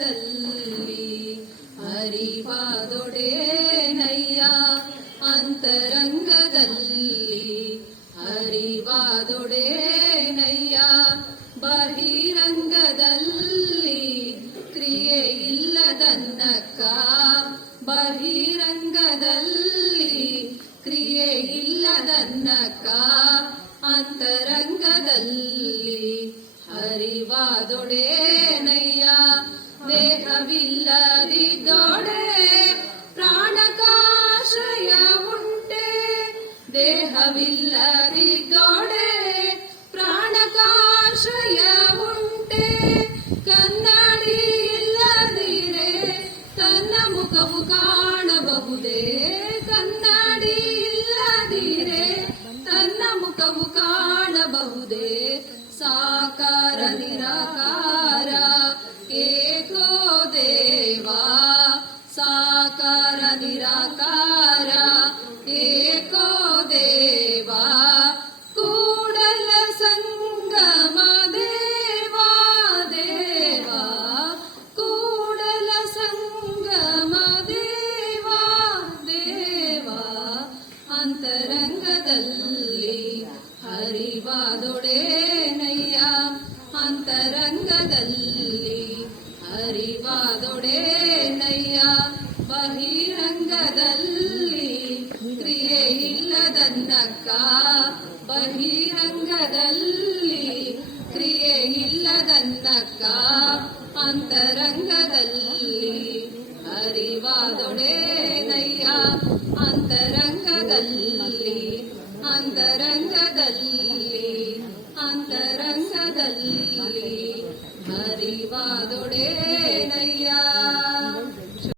ಅಂತರಂಗದಲ್ಲಿ ಅರಿವಾದೊಡೇನಯ್ಯ ಅಂತರಂಗದಲ್ಲಿ ಅರಿವಾದೊಡೇನಯ್ಯ ಬಹಿರಂಗದಲ್ಲಿ ಕ್ರಿಯೆ ಇಲ್ಲದನ್ನಕ್ಕ ಬಹಿರಂಗದಲ್ಲಿ ಕ್ರಿಯೆ ಇಲ್ಲದನ್ನಕ್ಕ ಅಂತರಂಗದಲ್ಲಿ ಅರಿವಾದೊಡೇನಯ್ಯ ದೇಹವಿಲ್ಲದಿದ್ದೊಡೆ ಪ್ರಾಣಕಾಶ್ರಯ ಉಂಟೆ ದೇಹವಿಲ್ಲದಿದ್ದೊಡೆ ಪ್ರಾಣಕಾಶ್ರಯ ಉಂಟೆ ಕನ್ನಡಿ ಇಲ್ಲದಿರೆ ತನ್ನ ಮುಖವು ಕಾಣಬಹುದೇ ಕನ್ನಡಿ ಇಲ್ಲದಿರೆ ತನ್ನ ಮುಖವು ಕಾಣಬಹುದೇ ಸಾಕಾರ ನಿರಾಕಾರ ಏಕೋ ದೇವಾ ಸಾಕಾರ ನಿರಾಕಾರ ಏಕೋ ದೇವಾ ಕೂಡಲ ಸಂಗಮ ದೇವಾ ದೇವಾ ಕೂಡಲ ಸಂಗಮ ದೇವಾ ದೇವಾ ಅಂತರಂಗದಲ್ಲಿ ಅರಿವಾದೊಡೇನಯ್ಯ ಅಂತರಂಗದಲ್ಲಿ ಅರಿವಾದೊಡೇನಯ್ಯ ಬಹಿರಂಗದಲ್ಲಿ ಕ್ರಿಯೆ ಇಲ್ಲದನ್ನಕ್ಕ ಬಹಿರಂಗದಲ್ಲಿ ಕ್ರಿಯೆ ಇಲ್ಲದನ್ನಕ್ಕ ಅಂತರಂಗದಲ್ಲಿ ಅರಿವಾದೊಡೇನಯ್ಯ ಅಂತರಂಗದಲ್ಲಿ ಅಂತರಂಗದಲ್ಲಿ ಅಂತರಂಗದಲ್ಲಿ ಅರಿವಾದೊಡೇನಯ್ಯ